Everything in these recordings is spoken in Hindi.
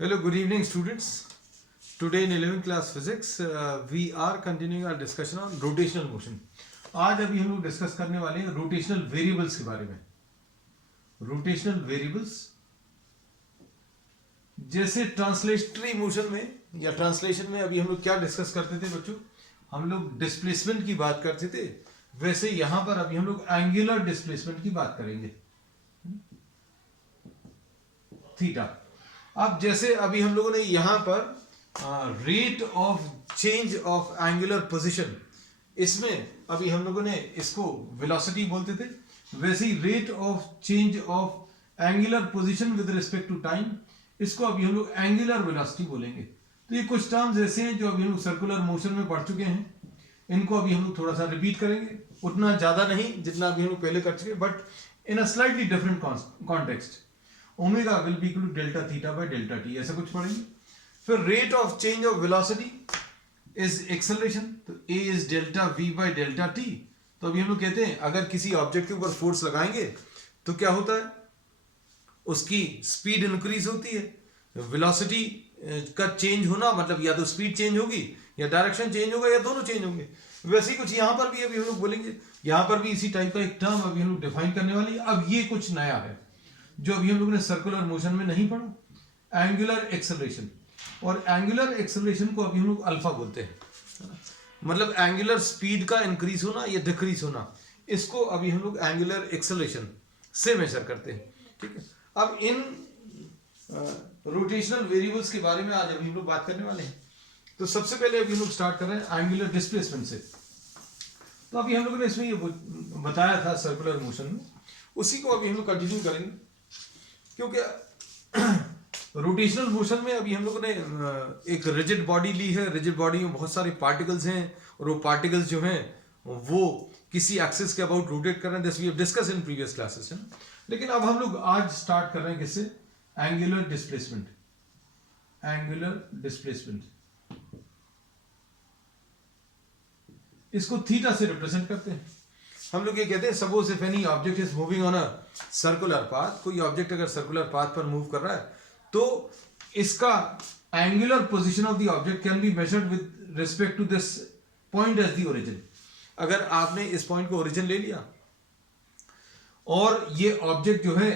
Hello, good evening, students. Today in 11th class physics, we are continuing our discussion on rotational motion. आज अभी हम लोग डिस्कस करने वाले हैं रोटेशनल वेरिएबल्स के बारे में. रोटेशनल वेरिएबल्स जैसे ट्रांसलेटरी मोशन में या ट्रांसलेशन में अभी हम लोग क्या डिस्कस करते थे बच्चों, हम लोग डिस्प्लेसमेंट की बात करते थे. वैसे यहां पर अभी हम लोग एंगुलर डिस्प्लेसमेंट की बात करेंगे, थीटा. अब जैसे अभी हम लोगों ने यहां पर rate of change of angular position, इसमें अभी हम लोगों ने इसको वेलोसिटी बोलते थे. वैसे ही rate of change of angular position with respect to time, इसको अभी हम लोग एंगुलर वेलोसिटी बोलेंगे. तो ये कुछ टर्म्स ऐसे हैं जो अभी हम लोग सर्कुलर मोशन में पढ़ चुके हैं. इनको अभी हम लोग थोड़ा सा रिपीट करेंगे, उतना ज्यादा नहीं जितना अभी हम लोग पहले कर चुके, but in a slightly different context. Omega will be equal to delta theta by delta t, ऐसा कुछ पढ़ेंगे. फिर rate of change of velocity is acceleration, तो a is delta v by delta t. तो अभी हम लोग कहते हैं अगर किसी ऑब्जेक्ट के ऊपर फोर्स लगाएंगे तो क्या होता है, उसकी स्पीड इंक्रीज होती है. वेलोसिटी का चेंज होना मतलब या तो स्पीड चेंज होगी या डायरेक्शन चेंज होगा या दोनों चेंज होंगे. वैसे ही कुछ यहां पर भी अभी हम लोग बोलेंगे, यहां पर भी इसी टाइप का एक टर्म अभी हम लोग डिफाइन करने वाले हैं. अब ये कुछ नया है जो अभी हम लोगों ने सर्कुलर मोशन में नहीं पढ़ा, एंगुलर एक्सेलरेशन. और एंगुलर एक्सेलरेशन को अभी हम लोग अल्फा बोलते हैं, मतलब एंगुलर स्पीड का इंक्रीज होना या डिक्रीज होना, इसको अभी हम लोग एंगुलर एक्सेलरेशन से मेजर करते हैं. ठीक है. अब इन रोटेशनल वेरिएबल्स के बारे में आज अभी हम लोग बात करने वाले हैं. तो सबसे पहले अभी हम लोग स्टार्ट कर रहे हैं एंगुलर डिस्प्लेसमेंट से. तो अभी हम लोगों ने इसमें ये बताया था सर्कुलर मोशन में, उसी को अभी हम लोग कंटिन्यू करेंगे. क्योंकि रोटेशनल मोशन में अभी हम लोगों ने एक रिजिड बॉडी ली है. रिजिड बॉडी में बहुत सारे पार्टिकल्स हैं और वो पार्टिकल्स जो हैं वो किसी एक्सिस के अबाउट रोटेट कर रहे हैं. This we have discuss in previous classes, है ना. लेकिन अब हम लोग आज स्टार्ट कर रहे हैं किससे, एंगुलर डिस्प्लेसमेंट. एंगुलर डिस्प्लेसमेंट इसको थीटा से रिप्रेजेंट करते हैं. हम लोग ये कहते हैं suppose if any object is moving on a circular path, कोई ऑब्जेक्ट अगर सर्कुलर पाथ पर मूव कर रहा है तो इसका angular position of the object can be measured with respect to this point as the origin. अगर आपने इस पॉइंट को ओरिजिन ले लिया और ये ऑब्जेक्ट जो है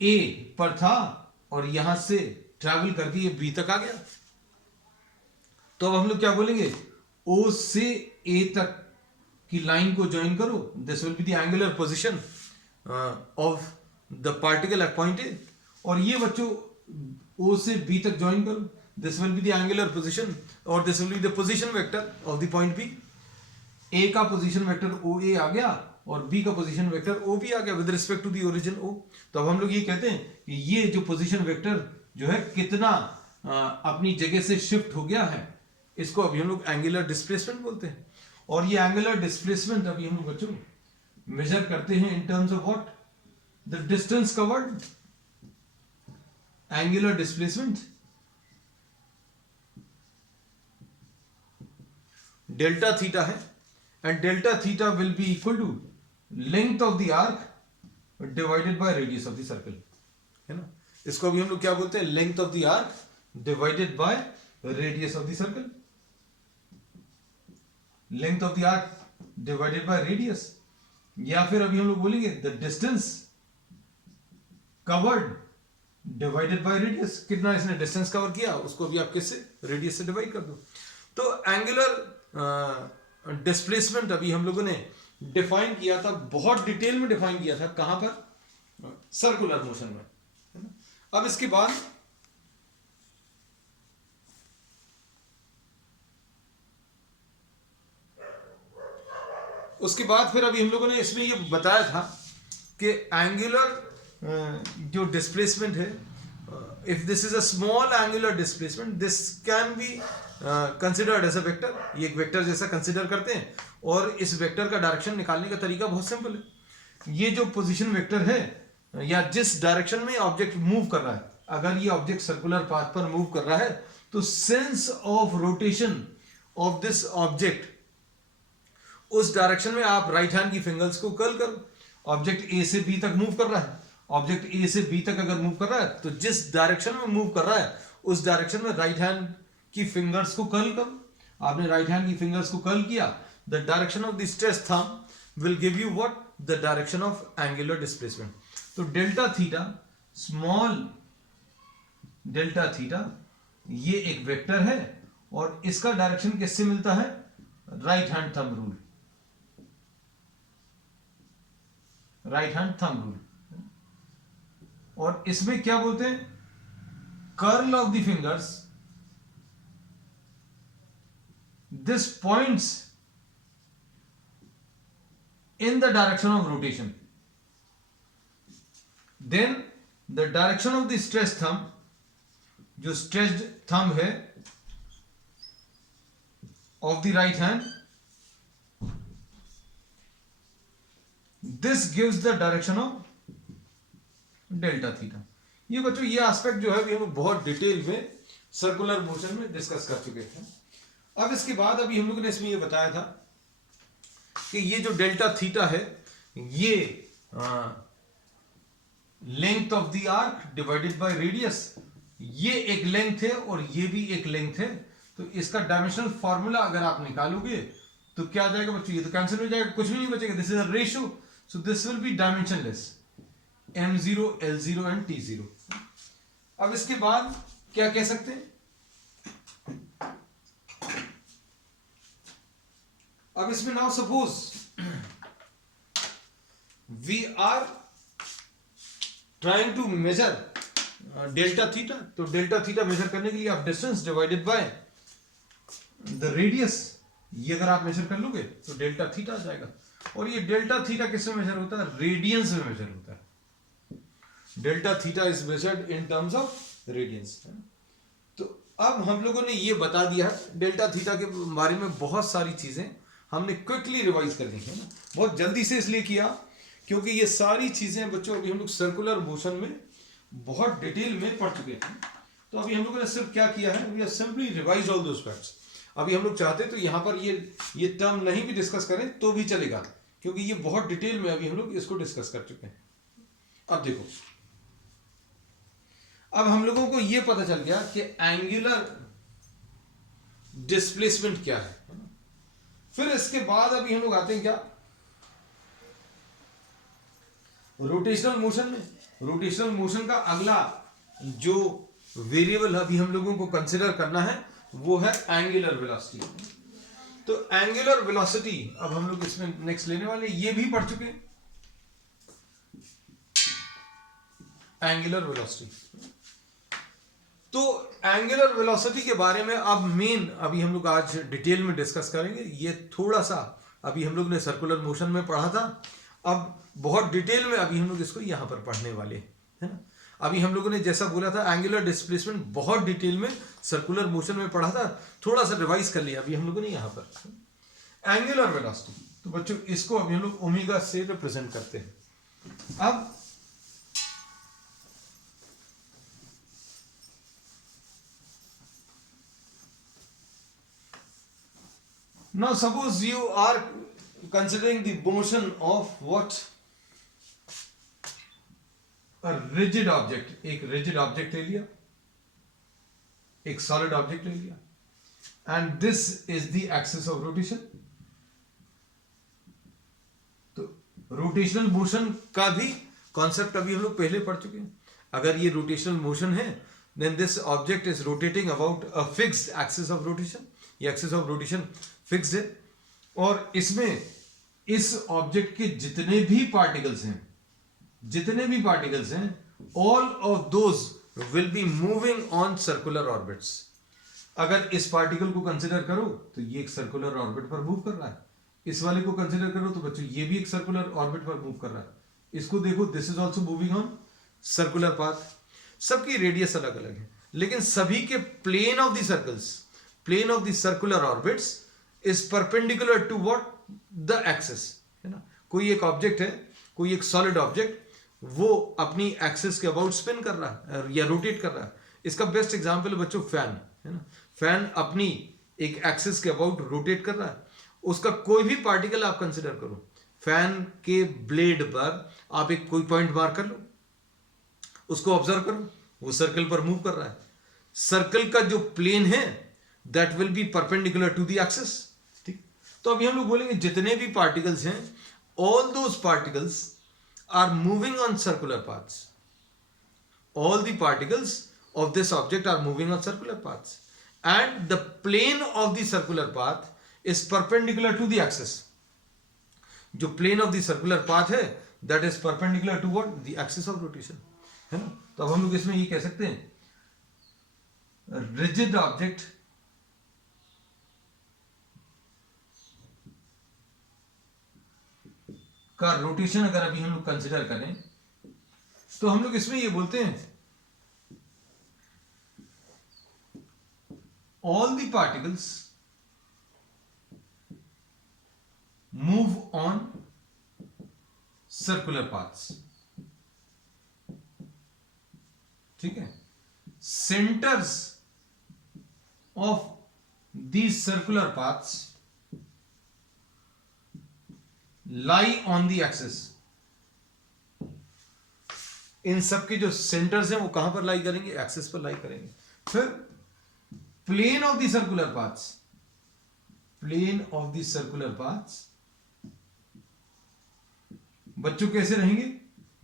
ए पर था और यहां से ट्रैवल करके ये बी तक आ गया, तो अब हम लोग क्या बोलेंगे, ओ से ए तक की लाइन को ज्वाइन करो, this will be the angular position of the particle at point A. और ये बच्चों ओ से बी तक ज्वाइन करो, this will be the angular position और this will be the position vector of the point B. A का पोजीशन वेक्टर ओ ए आ गया और बी का पोजीशन वेक्टर ओ बी आ गया with respect to the origin O. तो अब हम लोग ये कहते हैं कि ये जो पोजीशन वेक्टर जो है कितना अपनी जगह से शिफ्ट हो गया है, इसको अभी हम लोग एंगुलर डिस्प्लेसमेंट बोलते हैं. और ये एंगुलर डिस्प्लेसमेंट अभी हम लोग बच्चों मेजर करते हैं in terms of what, the distance covered. Angular displacement delta theta है and delta theta will be equal to length of the arc divided by radius of the circle, है ना. इसको अभी हम लोग क्या बोलते हैं, length of the arc divided by radius of the circle. Length of the arc divided by radius, या फिर अभी हम लोग बोलेंगे the distance covered divided by radius. कितना इसने डिस्टेंस कवर किया उसको अभी आप किससे, रेडियस से डिवाइड कर दो. तो एंगुलर डिस्प्लेसमेंट अभी हम लोगों ने डिफाइन किया था, बहुत डिटेल में डिफाइन किया था. कहां पर, सर्कुलर मोशन में, है ना. अब इसके बाद उसके बाद फिर अभी हम लोगों ने इसमें ये बताया था कि एंगुलर जो डिस्प्लेसमेंट है, if this is a small angular displacement this can be considered as a vector. ये एक वेक्टर जैसा कंसिडर करते हैं और इस वेक्टर का डायरेक्शन निकालने का तरीका बहुत सिंपल है. ये जो पोजीशन वेक्टर है या जिस डायरेक्शन में ऑब्जेक्ट मूव कर रहा है, अगर ये ऑब्जेक्ट सर्कुलर पाथ पर मूव कर रहा है तो sense of rotation of this object, उस डायरेक्शन में आप राइट हैंड की फिंगर्स को कर्ल करो. ऑब्जेक्ट ए से बी तक मूव कर रहा है ऑब्जेक्ट ए से बी तक अगर मूव कर रहा है तो जिस डायरेक्शन में मूव कर रहा है उस डायरेक्शन में राइट हैंड की फिंगर्स को कर्ल करो। आपने राइट हैंड की फिंगर्स को कर्ल किया, the direction of the stretch thumb will give you what, the direction of angular displacement. तो delta theta, small delta theta, ये एक वेक्टर है और इसका डायरेक्शन किससे मिलता है, right hand thumb rule, right hand thumb rule. और इसमें क्या बोलते हैं, curl of the fingers, this points in the direction of rotation, then the direction of the stretch thumb, जो स्ट्रेच्ड थंब है of the right hand, this gives the direction of delta theta. ये बच्चों ये एस्पेक्ट जो है भी हम बहुत डिटेल में सर्कुलर मोशन में डिस्कस कर चुके थे। अब इसके बाद अभी हम लोगों ने इसमें ये बताया था कि ये जो डेल्टा थीटा है ये length of the arc divided by radius, ये एक लेंथ है और ये भी एक लेंथ है। तो इसका डायमेंशनल फार्मूला अगर आप निकालोगे तो क्या आ जाएगा बच्चों, ये तो कैंसिल हो जाएगा, कुछ भी नहीं बचेगा। This is a ratio, so this will B dimensionless, m0, l0 and t0। अब इसके बाद क्या कह सकते हैं, अब इसमें now suppose we are trying to measure delta theta, तो डेल्टा थीटा मेजर करने के लिए आप distance divided by the radius, ये अगर आप मेजर कर लोगे तो डेल्टा थीटा आ जाएगा। और ये डेल्टा थीटा किस में मेजर होता है, रेडियंस में मेजर होता है। Delta theta is measured in terms of radians. तो अब हम लोगों ने ये बता दिया डेल्टा थीटा के बारे में, बहुत सारी चीजें हमने क्विकली रिवाइज कर दी है ना, बहुत जल्दी से इसलिए किया क्योंकि ये सारी चीजें बच्चों अभी हम लोग सर्कुलर मोशन में बहुत डिटेल में पढ़ चुके थे। तो अभी हम लोगों ने सिर्फ क्या किया है, we have simply revise all those facts. अभी हम लोग चाहते तो यहाँ पर ये टर्म नहीं भी डिस्कस करें तो भी चलेगा, क्योंकि ये बहुत डिटेल में अभी हम लोग इसको डिस्कस कर चुके हैं। अब देखो, अब हम लोगों को यह पता चल गया कि एंगुलर डिस्प्लेसमेंट क्या है। फिर इसके बाद अभी हम लोग आते हैं क्या, रोटेशनल मोशन में। रोटेशनल मोशन का अगला जो वेरिएबल अभी हम लोगों को कंसिडर करना है वो है एंगुलर वेलोसिटी। तो एंगुलर वेलोसिटी अब हम लोग इसमें नेक्स्ट लेने वाले, ये भी पढ़ चुके हैं एंगुलर वेलोसिटी। तो एंगुलर वेलोसिटी के बारे में अब मेन अभी हम लोग आज डिटेल में डिस्कस करेंगे। ये थोड़ा सा अभी हम लोग ने सर्कुलर मोशन में पढ़ा था, अब बहुत डिटेल में अभी हम लोग इसको यहां पर पढ़ने वाले है ना। अभी हम लोगों ने जैसा बोला था एंगुलर डिस्प्लेसमेंट बहुत डिटेल में सर्कुलर मोशन में पढ़ा था, थोड़ा सा रिवाइज कर लिया अभी हम लोगों ने यहां पर एंगुलर वेलोसिटी। तो बच्चों इसको अभी हम लोग ओमेगा से रिप्रेजेंट करते हैं। अब now suppose you are considering the motion of what, a rigid object, एक rigid object ले लिया, एक solid object ले लिया, and this is the axis of rotation। तो rotational motion का भी concept अभी हम लोग पहले पढ़ चुके हैं। अगर ये rotational motion है then this object is rotating about a fixed axis of rotation, ये axis of rotation फिक्स्ड है, और इसमें इस ऑब्जेक्ट के जितने भी पार्टिकल्स हैं all of those will be moving on circular orbits. अगर इस पार्टिकल को कंसिडर करो तो ये एक सर्कुलर ऑर्बिट पर मूव कर रहा है, इस वाले को कंसिडर करो तो बच्चों ये भी एक सर्कुलर ऑर्बिट पर मूव कर रहा है, इसको देखो this is also moving on circular path. सबकी रेडियस अलग अलग है लेकिन सभी के plane of the circles, plane of the circular orbits is perpendicular to what, the axis है ना। कोई एक ऑब्जेक्ट है, कोई एक सॉलिड ऑब्जेक्ट, वो अपनी एक्सिस के अबाउट स्पिन कर रहा है या रोटेट कर रहा है। इसका बेस्ट एग्जांपल है बच्चों फैन है ना। फैन अपनी एक एक्सिस के अबाउट रोटेट कर रहा है, उसका कोई भी पार्टिकल आप कंसिडर करो, फैन के ब्लेड पर आप एक कोई पॉइंट मार्क कर लो, उसको ऑब्जर्व करो, वो सर्कल पर मूव कर रहा है। सर्कल का जो प्लेन है that will be perpendicular to the axis. ठीक, तो अभी हम लोग बोलेंगे जितने भी पार्टिकल्स हैं, all those particles are moving on circular paths. All the particles of this object are moving on circular paths, and the plane of the circular path is perpendicular to the axis. जो plane of the circular path है that is perpendicular to what? The axis of rotation, है ना। तो अब हम लोग इसमें ये कह सकते हैं rigid object का रोटेशन अगर अभी हम लोग कंसिडर करें तो हम लोग इसमें ये बोलते हैं all the particles move on circular paths। ठीक है, centers of these circular paths lie on the axis। इन सब के जो सेंटर्स हैं वो कहां पर लाई करेंगे? एक्सिस पर लाई करेंगे। फिर plane of the circular paths, plane of the circular paths बच्चों कैसे रहेंगे?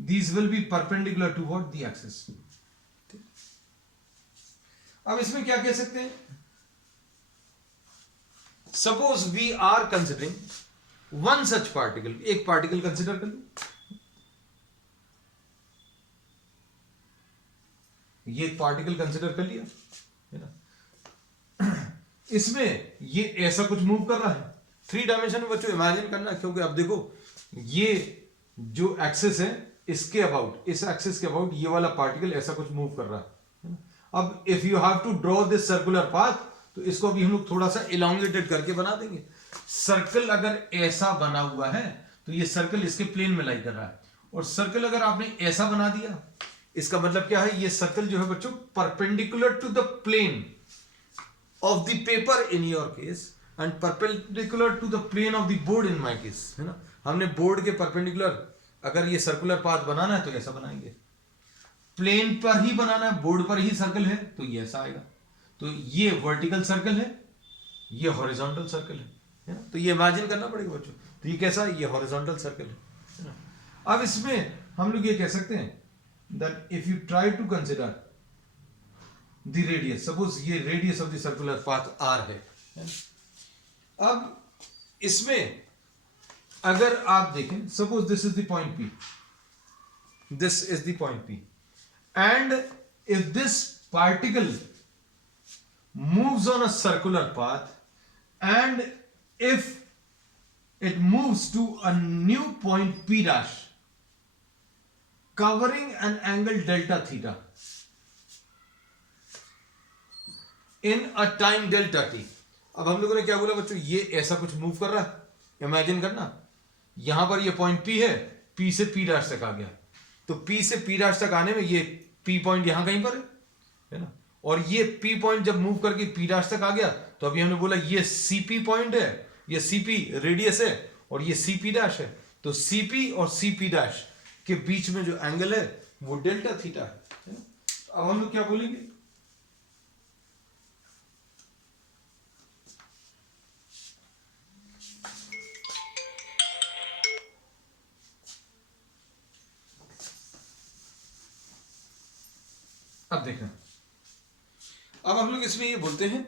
These will be perpendicular to what? The axis. अब इसमें क्या कह सकते हैं? Suppose we are considering one such particle, एक पार्टिकल कंसिडर कर लो, ये पार्टिकल कंसिडर कर लिया है ना। इसमें ये ऐसा कुछ मूव कर रहा है, 3 डायमेंशन में बच्चों इमेजिन करना, क्योंकि अब देखो ये जो एक्सिस है इसके अबाउट, इस एक्सिस के अबाउट ये वाला पार्टिकल ऐसा कुछ मूव कर रहा है। अब if you have to draw this circular path, तो इसको अभी हम लोग थोड़ा सा इलांगेटेड करके बना देंगे। सर्कल अगर ऐसा बना हुआ है तो ये सर्कल इसके प्लेन में लाई कर रहा है, और सर्कल अगर आपने ऐसा बना दिया, इसका मतलब क्या है? ये सर्कल जो है बच्चों perpendicular to the plane of the paper in your case, and perpendicular to the plane of the board in my case, है ना। हमने बोर्ड के परपेंडिकुलर अगर ये सर्कुलर पाथ बनाना है तो ऐसा बनाएंगे, प्लेन पर ही बनाना है, बोर्ड पर ही सर्कल है तो ये ऐसा आएगा। तो ये वर्टिकल सर्कल है, ये हॉरिजॉन्टल सर्कल है ना। तो ये इमेजिन करना पड़ेगा बच्चों। तो ये कैसा है? ये हॉरिजॉन्टल सर्कल है ना। अब इसमें हम लोग ये कह सकते हैं that if you try to consider the radius, suppose ये radius of the circular path r है। अब इसमें अगर आप देखें, suppose this is the point P, this is the point P, and if this particle moves on a circular path, and if it moves to a new point P dash covering an angle delta theta in a time delta t। अब हम लोगों ने क्या बोला बच्चों? ये ऐसा कुछ मूव कर रहा है, इमेजिन करना। यहां पर ये पॉइंट P है, P से P डैश तक आ गया, तो P से P डैश तक आने में ये P पॉइंट यहां कहीं पर है ना, और ये P पॉइंट जब मूव करके P डैश तक आ गया तो अभी हमने बोला ये CP पॉइंट है, ये CP रेडियस है, और ये CP डैश है। तो CP और CP डैश के बीच में जो एंगल है वो डेल्टा थीटा है। अब हम लोग क्या बोलेंगे? अब देखना, अब हम लोग इसमें ये बोलते हैं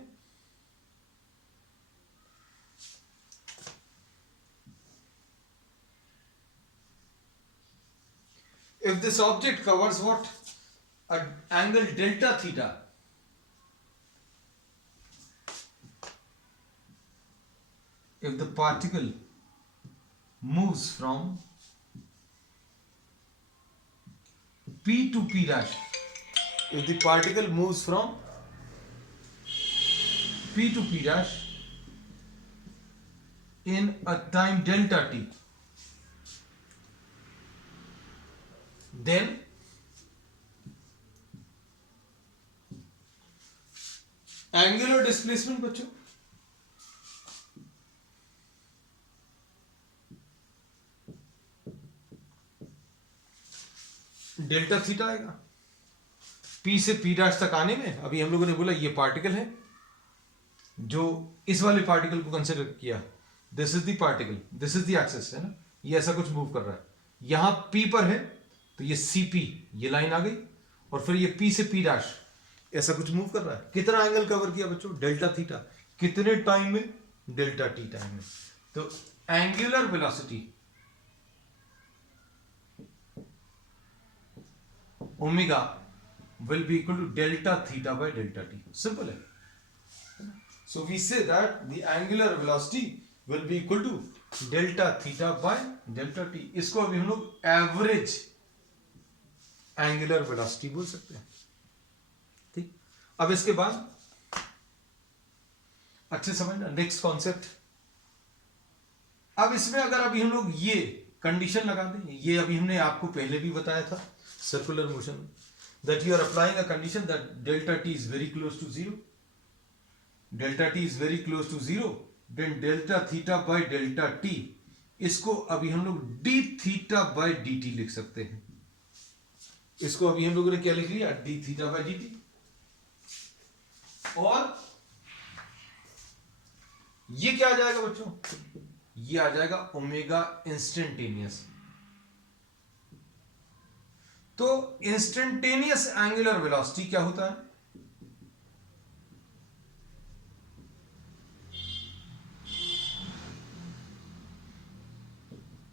if this object covers what? An angle delta theta, if the particle moves from P to P dash, if the particle moves from P to P dash in a time delta t, then angular displacement बच्चों डेल्टा थीटा आएगा। P से P डैश तक आने में अभी हम लोगों ने बोला ये पार्टिकल है, जो इस वाले पार्टिकल को कंसिडर किया, this is the particle, this is the axis, है ना, ये ऐसा कुछ मूव कर रहा है, यहां P पर है तो ये CP, ये लाइन आ गई, और फिर ये P से P डैश ऐसा कुछ मूव कर रहा है। कितना एंगल कवर किया बच्चों? Delta theta. कितने टाइम में? डेल्टा टी टाइम में। तो angular velocity omega will be equal to delta theta by delta t. Simple है। So we say that the angular velocity will be equal to delta theta by delta t. इसको अभी हम लोग एवरेज एंगुलर वेलोसिटी बोल सकते हैं। ठीक, अब इसके बाद अच्छे समझना नेक्स्ट कॉन्सेप्ट। अब इसमें अगर अभी हम लोग ये कंडीशन लगा दें, ये अभी हमने आपको पहले भी बताया था सर्कुलर मोशन में, that you are applying a condition that delta t is very close to 0, delta t is very close to 0, then delta theta by delta t, इसको अभी हम लोग d theta by dt लिख सकते हैं। इसको अभी हम लोगों ने क्या लिख लिया? d theta by dt। और ये क्या आ जाएगा बच्चों? ये आ जाएगा ओमेगा इंस्टेंटेनियस। तो इंस्टेंटेनियस एंगुलर वेलोसिटी क्या होता है?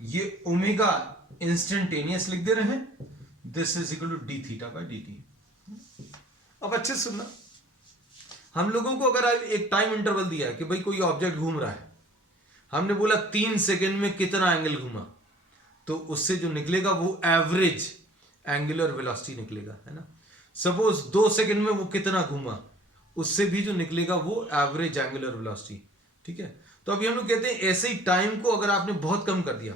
ये ओमेगा इंस्टेंटेनियस लिख दे रहे हैं, this is equal to d theta by d t. अब अच्छे सुनना, हम लोगों को अगर एक टाइम इंटरवल दिया है कि भाई कोई ऑब्जेक्ट घूम रहा है, हमने बोला 3 सेकंड में कितना एंगल घूमा, तो उससे जो निकलेगा वो एवरेज एंगुलर वेलोसिटी निकलेगा, है ना। सपोज 2 सेकंड में वो कितना घूमा, उससे भी जो निकलेगा वो एवरेज एंगुलर वेलोसिटी। ठीक है, तो अभी हम लोग कहते हैं ऐसे ही टाइम को अगर आपने बहुत कम कर दिया,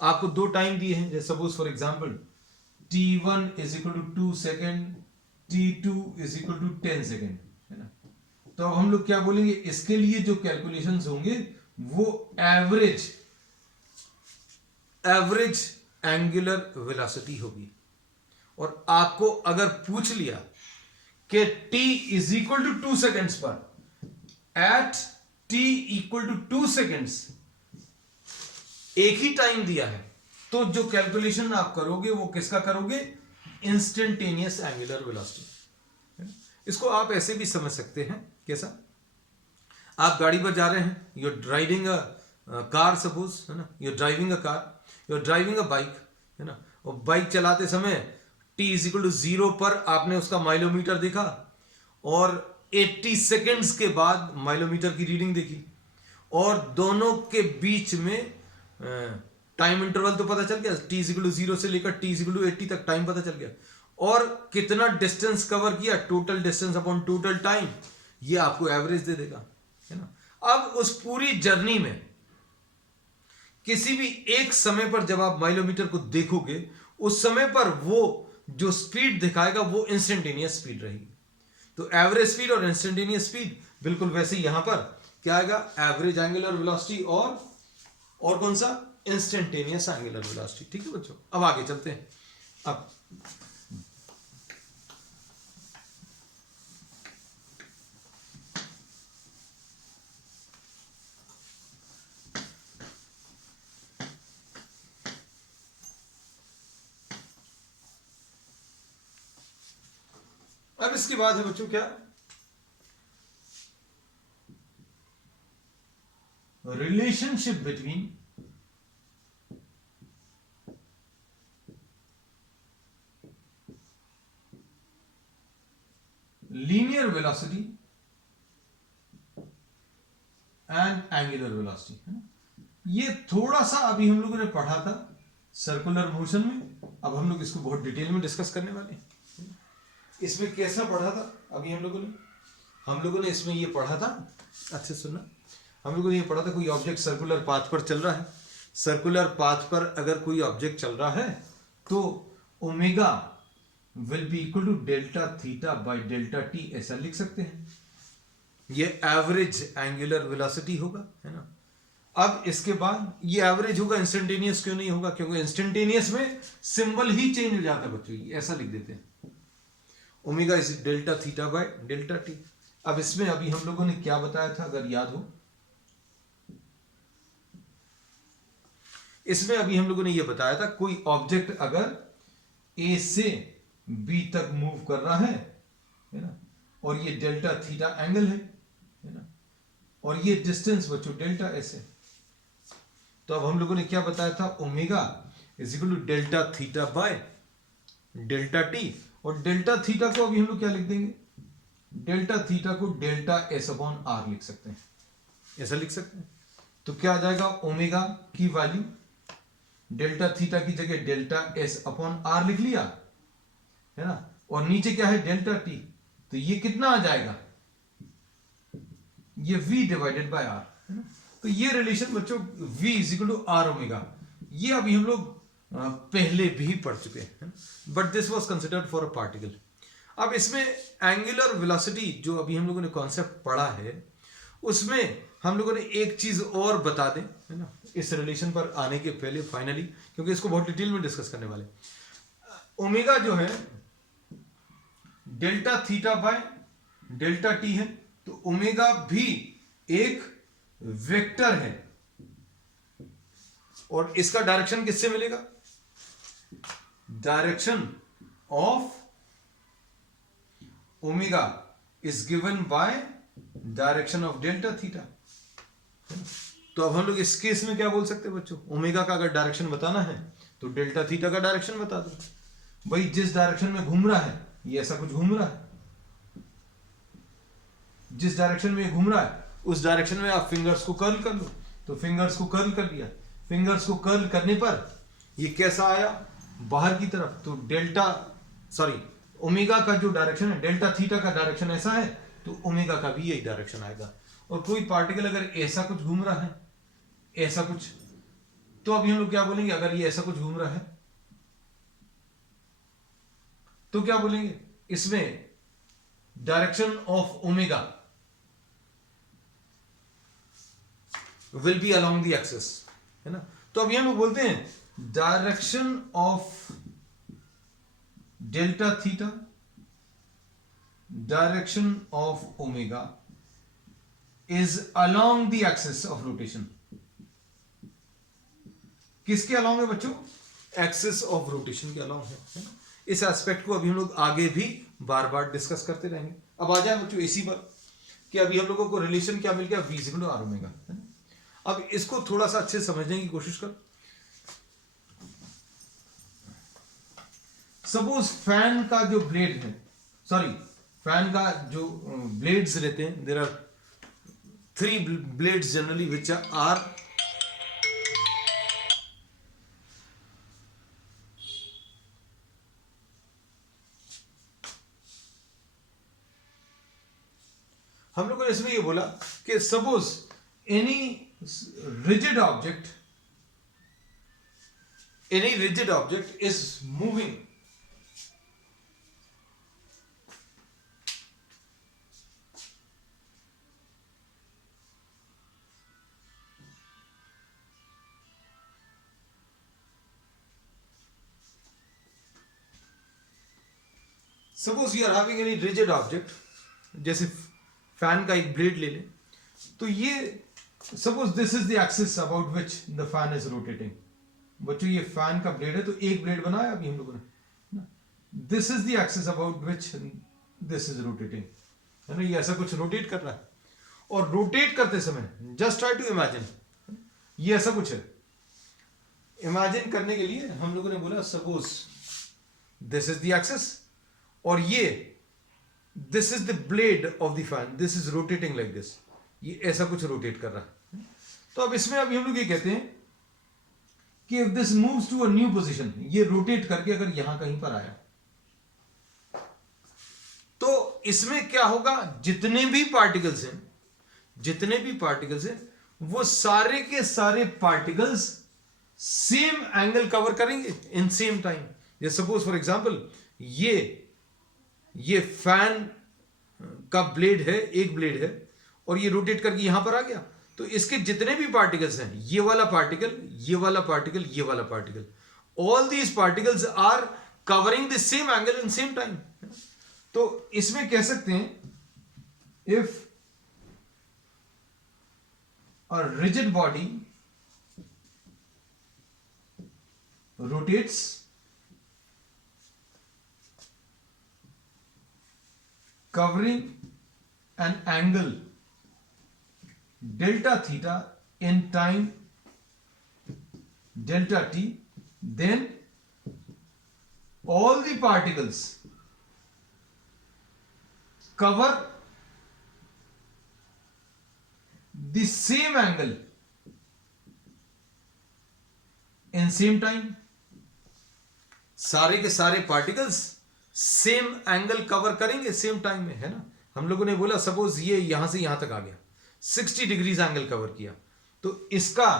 आपको 2 टाइम दिए हैं, जैसे suppose for example t1 is equal to 2 second, t2 is equal to 10 second, है ना। तो अब हम लोग क्या बोलेंगे, इसके लिए जो कैलकुलेशंस होंगे वो एवरेज एंगुलर वेलोसिटी होगी। और आपको अगर पूछ लिया कि t is equal to 2 seconds पर, at t equal to 2 seconds, एक ही टाइम दिया है, तो जो कैलकुलेशन आप करोगे वो किसका करोगे? Instantaneous angular velocity. इसको आप ऐसे भी समझ सकते हैं, कैसा? आप गाड़ी पर जा रहे हैं, you are driving a car, सपोज, है ना, you are driving a car, you are driving a bike, है ना, और बाइक चलाते समय t इज इक्वल टू 0 पर आपने उसका माइलोमीटर देखा, और 80 सेकेंड्स के बाद माइलोमीटर की रीडिंग देखी, और दोनों के बीच में टाइम इंटरवल तो पता चल गया, t इज इक्वल टू 0 से लेकर t इज इक्वल टू 80 तक टाइम पता चल गया, और कितना डिस्टेंस कवर किया, total distance upon total time, ये आपको एवरेज दे देगा, है ना। अब उस पूरी जर्नी में किसी भी एक समय पर जब आप माइलोमीटर को देखोगे, उस समय पर वो जो स्पीड दिखाएगा वो इंस्टेंटेनियस स्पीड रहेगी। तो एवरेज स्पीड और इंस्टेंटेनियस स्पीड बिल्कुल वैसे ही यहां पर क्या आएगा? एवरेज एंगुलर वेलोसिटी और कौन सा? Instantaneous angular velocity. ठीक है बच्चों, अब आगे चलते हैं। अब इसके बाद है बच्चों क्या? Relationship between linear velocity and angular velocity, है ना। ये थोड़ा सा अभी हम लोगों ने पढ़ा था सर्कुलर मोशन में, अब हम लोग इसको बहुत डिटेल में डिस्कस करने वाले हैं। इसमें कैसा पढ़ा था अभी हम लोगों ने इसमें ये पढ़ा था, अच्छे सुनना, हम लोगों ने ये पढ़ा था कोई ऑब्जेक्ट सर्कुलर पाथ पर चल रहा है, सर्कुलर पाथ पर अगर कोई ऑब्जेक्ट चल रहा है तो omega will be equal to delta theta by delta t, ऐसा लिख सकते हैं। ये एवरेज एंगुलर वेलोसिटी होगा, है ना। अब इसके बाद ये एवरेज होगा, इंस्टेंटेनियस क्यों नहीं होगा? क्योंकि इंस्टेंटेनियस में सिंबल ही चेंज हो जाता है बच्चों, ऐसा लिख देते हैं। Omega is delta theta by delta T. अब इसमें अभी हम लोगों ने क्या बताया था, अगर याद हो, इसमें अभी हम लोगों ने यह बताया था कोई ऑब्जेक्ट अगर ए से बी तक मूव कर रहा है ना, और ये डेल्टा थीटा एंगल है ना, और ये डिस्टेंस बच्चों डेल्टा एस है, तो अब हम लोगों ने क्या बताया था, omega is equal to delta theta by delta t, और डेल्टा थीटा को अभी हम लोग क्या लिख देंगे, डेल्टा थीटा को डेल्टा एस अपॉन आर लिख सकते हैं, ऐसा लिख सकते हैं। तो क्या आ जाएगा, ओमेगा की वैल्यू डेल्टा थीटा की जगह डेल्टा एस अपॉन आर लिख लिया है ना, और नीचे क्या है डेल्टा टी, तो ये कितना आ जाएगा, ये v डिवाइडेड बाय आर है ना। तो ये रिलेशन बच्चों v is equal to r omega, ये अभी हम लोग पहले भी पढ़ चुके हैं, but this was considered for a particle. अब इसमें एंगुलर वेलोसिटी जो अभी हम लोगों ने कॉन्सेप्ट पढ़ा है, उसमें हम लोगों ने एक चीज और बता दें है ना, इस रिलेशन पर आने के पहले फाइनली, क्योंकि इसको बहुत डिटेल में डिस्कस करने वाले। ओमेगा जो है delta theta by delta T है, तो ओमेगा भी एक वेक्टर है, और इसका डायरेक्शन किससे मिलेगा, direction of omega is given by direction of delta theta. तो अब हम लोग इस केस में क्या बोल सकते हैं बच्चों, ओमेगा का अगर डायरेक्शन बताना है तो डेल्टा थीटा का डायरेक्शन बता दो। भाई जिस डायरेक्शन में घूम रहा है, ये ऐसा कुछ घूम रहा है, जिस डायरेक्शन में घूम रहा है उस डायरेक्शन में आप फिंगर्स को कर्ल कर लो, तो फिंगर्स को कर्ल कर दिया, फिंगर्स को कर्ल करने पर ये कैसा आया, बाहर की तरफ, तो ओमेगा का जो डायरेक्शन है, डेल्टा थीटा का डायरेक्शन ऐसा है, तो ओमेगा का भी यही डायरेक्शन आएगा। और कोई पार्टिकल अगर ऐसा कुछ घूम रहा है, ऐसा कुछ, तो अभी हम लोग क्या बोलेंगे, अगर ये ऐसा कुछ घूम रहा है तो क्या बोलेंगे, इसमें direction of omega will B along the axis है ना। तो अभी हम लोग बोलते हैं direction of delta theta, direction of omega is along the axis of rotation. किसके अलोंग है बच्चों, एक्सिस ऑफ रोटेशन के अलोंग है ना? इस एस्पेक्ट को अभी हम लोग आगे भी बार बार डिस्कस करते रहेंगे। अब आ जाए बच्चों इसी पर कि अभी हम लोगों को रिलेशन क्या मिल गया, v equal to r omega है ना। अब इसको थोड़ा सा अच्छे समझने की कोशिश कर। सपोज फैन का जो ब्लेड है, फैन का जो ब्लेड्स रहते हैं, there are 3 blades generally which are हम लोगों ने इसमें ये बोला कि suppose any rigid object is moving suppose you are having any rigid object, जैसे फैन का एक ब्लेड ले ले, तो ये suppose this is the axis about which the fan is rotating. बच्चों ये फैन का ब्लेड है, तो एक ब्लेड बनाया अभी हम लोगों ने, this is the axis about which this is rotating है ना। ये ऐसा कुछ रोटेट कर रहा है, और रोटेट करते समय जस्ट ट्राई टू इमेजिन, ये ऐसा कुछ है। इमेजिन करने के लिए हम लोगों ने बोला suppose this is the axis, और ये this is the blade of the fan, this is rotating like this, ये ऐसा कुछ रोटेट कर रहा है। तो अब इसमें अभी हम लोग ये कहते हैं कि if this moves to a new position, ये रोटेट करके अगर यहां कहीं पर आया, तो इसमें क्या होगा, जितने भी पार्टिकल्स हैं वो सारे के सारे पार्टिकल्स सेम एंगल कवर करेंगे इन सेम टाइम। जैसे सपोज फॉर एग्जांपल ये फैन का ब्लेड है, एक ब्लेड है, और ये रोटेट करके यहां पर आ गया, तो इसके जितने भी पार्टिकल्स हैं, ये वाला पार्टिकल, ये वाला पार्टिकल, ये वाला particle, all these particles are covering the same angle in same time. तो इसमें कह सकते हैं इफ a rigid body rotates covering an angle delta theta in time delta t, then all the particles cover the same angle in same time. सारे के सारे पार्टिकल्स सेम एंगल कवर करेंगे सेम टाइम में, है ना। हम लोगों ने बोला सपोज ये यहां से यहां तक आ गया, 60 डिग्रीज एंगल कवर किया, तो इसका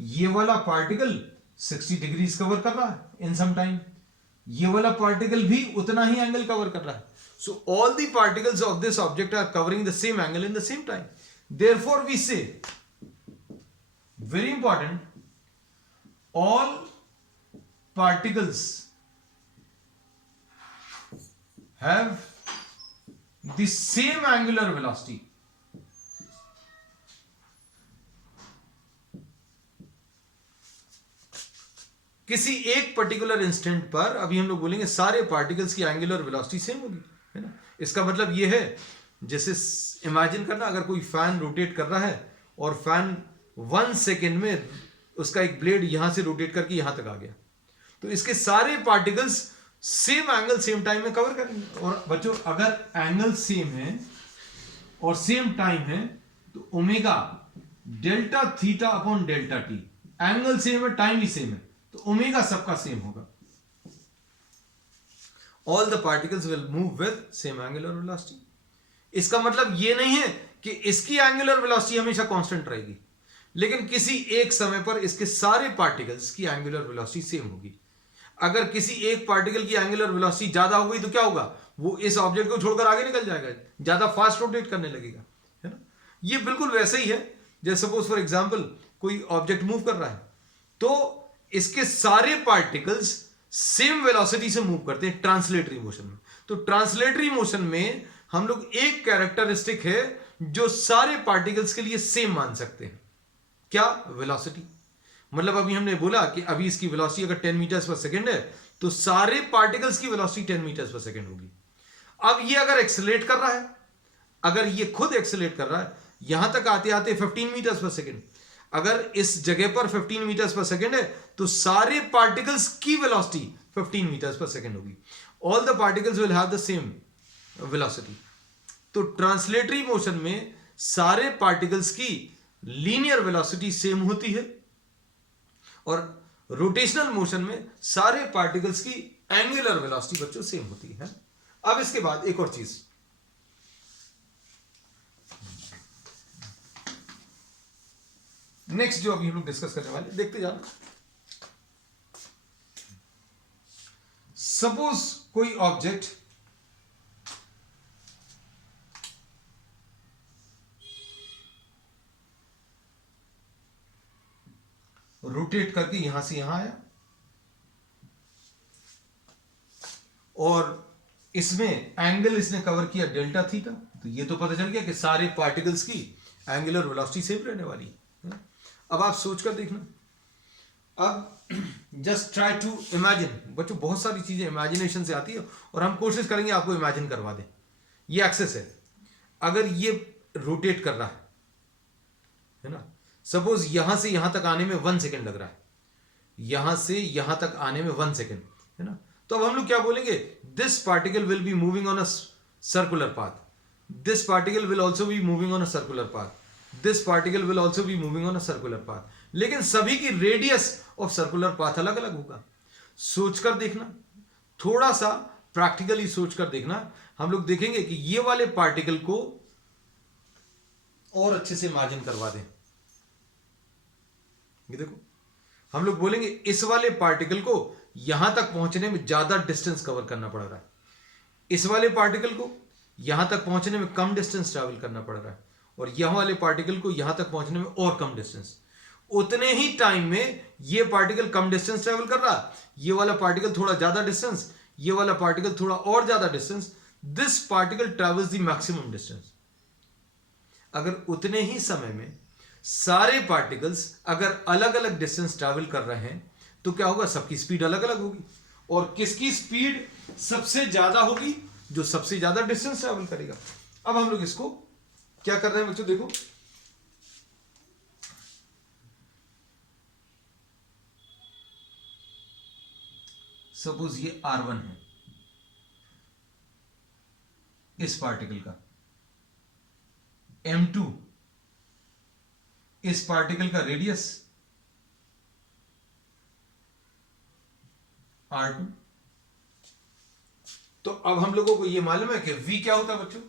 ये वाला पार्टिकल 60 डिग्रीज कवर कर रहा है इन सम टाइम, ये वाला पार्टिकल भी उतना ही एंगल कवर कर रहा है. So all the particles of this object are covering the same angle in the same time. Therefore we say, very important, all particles have the same angular velocity. किसी एक पर्टिकुलर इंस्टेंट पर अभी हम लोग बोलेंगे सारे पार्टिकल्स की एंगुलर वेलोसिटी सेम होगी, है ना. इसका मतलब ये है, जैसे इमेजिन करना अगर कोई फैन रोटेट कर रहा है और फैन 1 सेकेंड में उसका एक ब्लेड यहां से रोटेट करके यहां तक आ गया, तो इसके सारे particles same angle same time में कवर करेंगे. और बच्चों अगर एंगल सेम है और सेम टाइम है तो omega delta theta upon delta T, angle same है टाइम भी सेम है तो ओमेगा सबका सेम होगा. All the particles will move with same angular velocity. इसका मतलब यह नहीं है कि इसकी एंगुलर वेलोसिटी हमेशा कांस्टेंट रहेगी, लेकिन किसी एक समय पर इसके सारे पार्टिकल्स की एंगुलर वेलोसिटी सेम होगी. अगर किसी एक पार्टिकल की एंगुलर वेलोसिटी ज्यादा हो गई तो क्या होगा, वो इस ऑब्जेक्ट को छोड़कर आगे निकल जाएगा, ज्यादा फास्ट रोटेट करने लगेगा, है ना. ये बिल्कुल वैसे ही है जैसे सपोज फॉर एग्जांपल कोई ऑब्जेक्ट मूव कर रहा है तो इसके सारे पार्टिकल्स सेम वेलोसिटी से मूव करते हैं ट्रांसलेटरी मोशन में. तो ट्रांसलेटरी मोशन में हम लोग एक कैरेक्टरिस्टिक है जो सारे पार्टिकल्स के लिए सेम मान सकते हैं. क्या? वेलोसिटी. मतलब अभी हमने बोला कि अभी इसकी वेलोसिटी अगर 10 मीटर्स पर सेकंड है तो सारे पार्टिकल्स की वेलोसिटी 10 मीटर्स पर सेकंड होगी. अब ये अगर एक्सेलरेट कर रहा है, अगर ये खुद एक्सेलरेट कर रहा है, यहां तक आते आते 15 मीटर्स पर सेकंड, अगर इस जगह पर 15 मीटर्स पर सेकंड है तो सारे पार्टिकल्स की वेलोसिटी 15 मीटर्स पर सेकंड होगी. All the particles will have the same velocity. तो ट्रांसलेटरी मोशन में सारे पार्टिकल्स की लीनियर वेलोसिटी सेम होती है और रोटेशनल मोशन में सारे पार्टिकल्स की एंगुलर वेलोसिटी बच्चों सेम होती है. अब इसके बाद एक और चीज, नेक्स्ट जो अभी हम लोग डिस्कस करने वाले, देखते जाना. सपोज कोई ऑब्जेक्ट रोटेट करके यहां से यहां आया और इसमें एंगल इसने कवर किया डेल्टा थीटा, तो ये तो पता चल गया कि सारे पार्टिकल्स की एंगुलर वेलोसिटी सेम रहने वाली है. अब आप सोचकर देखना. अब जस्ट ट्राई टू इमेजिन. बच्चों बहुत सारी चीजें इमेजिनेशन से आती है और हम कोशिश करेंगे आपको इमेजिन करवा दें. ये एक्सेस है, अगर ये रोटेट कर रहा है ना, सपोज यहां से यहां तक आने में 1 सेकेंड लग रहा है, यहां से यहां तक आने में 1 सेकेंड, है ना. तो अब हम लोग क्या बोलेंगे, this particle will be moving on a circular path, this particle will also be moving on a circular path, this particle will also be moving on a circular path. लेकिन सभी की रेडियस ऑफ सर्कुलर पाथ अलग अलग होगा. सोचकर देखना, थोड़ा सा प्रैक्टिकली सोचकर देखना. हम लोग देखेंगे कि ये वाले पार्टिकल को और अच्छे से इमेजिन करवा दें. ये देखो, हम लोग बोलेंगे इस वाले पार्टिकल को यहां तक पहुंचने में ज्यादा डिस्टेंस कवर करना पड़ रहा है, इस वाले पार्टिकल को यहां तक पहुंचने में कम डिस्टेंस ट्रैवल करना पड़ रहा है, और यहां वाले पार्टिकल को यहां तक पहुंचने में और कम डिस्टेंस. उतने ही टाइम में ये पार्टिकल कम डिस्टेंस ट्रैवल कर रहा, ये वाला पार्टिकल थोड़ा ज्यादा डिस्टेंस, ये वाला पार्टिकल थोड़ा और ज्यादा distance. This particle travels the maximum distance. अगर उतने ही समय में सारे पार्टिकल्स अगर अलग अलग डिस्टेंस ट्रैवल कर रहे हैं तो क्या होगा, सबकी स्पीड अलग अलग होगी। और किसकी स्पीड सबसे ज्यादा होगी, जो सबसे ज्यादा डिस्टेंस ट्रैवल करेगा। अब हम लोग इसको क्या कर रहे हैं बच्चों, देखो सपोज ये R1 है इस पार्टिकल का, M2 इस पार्टिकल का रेडियस R2। तो अब हम लोगों को यह मालूम है कि V क्या होता है बच्चों,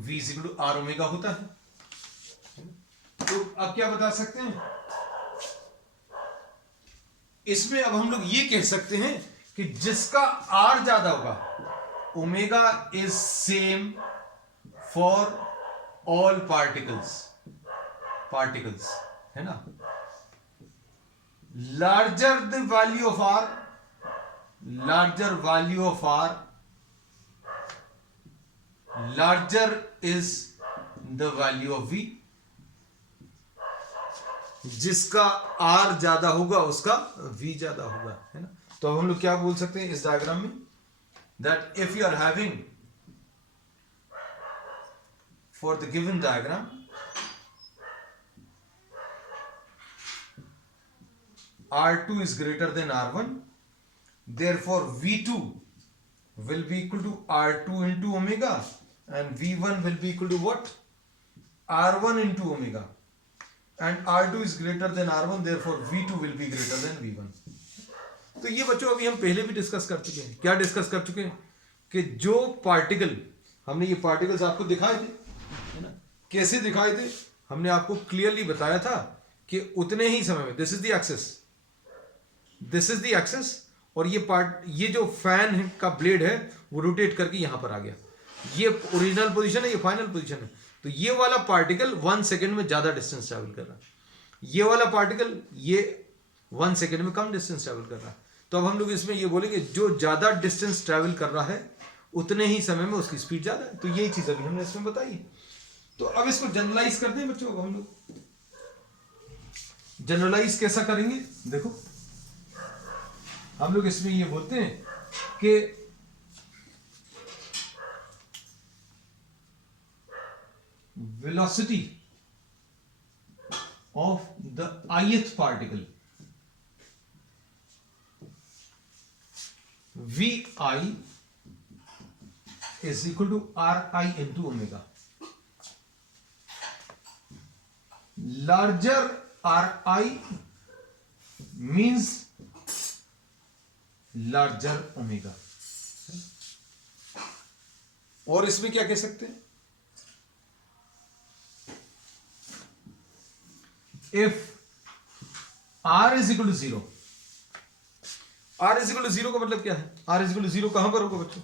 V = R ओमेगा होता है। तो अब क्या बता सकते हैं इसमें, अब हम लोग ये कह सकते हैं कि जिसका R ज्यादा होगा, omega is same for all particles है ना। Larger the value of R, larger value of R, larger is the value of V। जिसका R ज्यादा होगा उसका V ज्यादा होगा, है ना। तो अब हम लोग क्या बोल सकते हैं इस डायग्राम में, that if you are having for the given diagram R2 is greater than R1, therefore V2 will be equal to R2 into omega and V1 will be equal to what, R1 into omega, and R2 is greater than R1, therefore V2 will be greater than V1। तो ये बच्चों अभी हम पहले भी डिस्कस कर चुके हैं। क्या डिस्कस कर चुके हैं कि जो पार्टिकल, हमने ये पार्टिकल्स आपको दिखाए थे, है ना। कैसे दिखाए थे, हमने आपको क्लियरली बताया था कि उतने ही समय में, दिस इज द एक्सिस, और ये जो फैन का ब्लेड है वो रोटेट करके यहां पर आ गया। ये ओरिजिनल पोजीशन है, ये फाइनल पोजीशन है। तो ये वाला पार्टिकल 1 सेकेंड में ज्यादा डिस्टेंस ट्रैवल कर रहा है, ये वाला पार्टिकल ये 1 सेकेंड में कम डिस्टेंस ट्रैवल कर रहा है। तो अब हम लोग इसमें ये बोलेंगे जो ज्यादा डिस्टेंस ट्रैवल कर रहा है उतने ही समय में उसकी स्पीड ज्यादा है। तो यही चीज अभी हमने इसमें बताई। तो अब इसको जनरलाइज करते हैं बच्चों। अब हम लोग जनरलाइज कैसा करेंगे, देखो हम लोग इसमें ये बोलते हैं कि velocity of the ith particle Vi is equal to Ri into omega। Larger Ri means larger omega। और इसमें क्या कह सकते हैं, if R is equal to 0, R is equal to 0 का मतलब क्या है, R is equal to 0 कहां पर होगा बच्चों,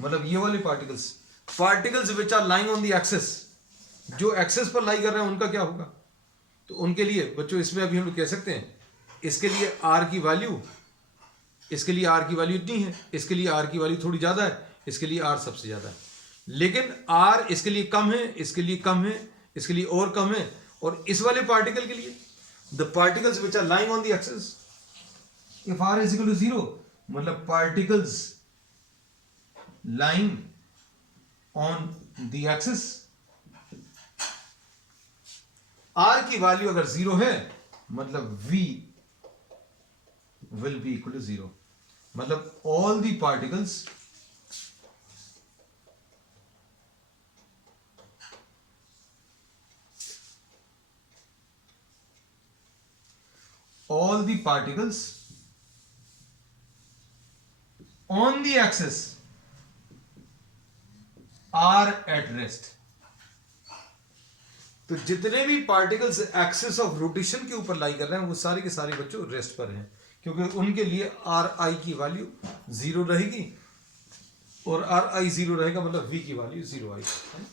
मतलब ये वाले particles which are lying on the axis, जो एक्सेस पर लाई कर रहे हैं उनका क्या होगा। तो उनके लिए बच्चों इसमें अभी हम लोग कह सकते हैं, इसके लिए R की वैल्यू, इसके लिए R की वैल्यू इतनी है, इसके लिए R की वैल्यू थोड़ी ज्यादा है, इसके लिए R सबसे ज्यादा है, लेकिन R इसके लिए कम है, इसके लिए कम है, इसके लिए और कम है। और इस वाले पार्टिकल के लिए, the particles which are lying on the axis, if R is equal to 0 मतलब particles lying on the axis, R की वैल्यू अगर 0 है मतलब V will be equal to 0, मतलब all the particles on the axis are at rest। तो जितने भी पार्टिकल्स एक्सिस ऑफ रोटेशन के ऊपर लाई कर रहे हैं वो सारे के सारे बच्चों रेस्ट पर हैं, क्योंकि उनके लिए Ri की वैल्यू 0 रहेगी, और Ri 0 रहेगा मतलब V की वैल्यू 0 आएगी।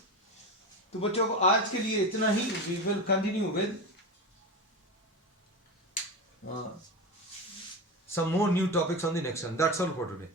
तो बच्चों अब आज के लिए इतना ही। We will continue with some more new topics on the next one। That's all for today।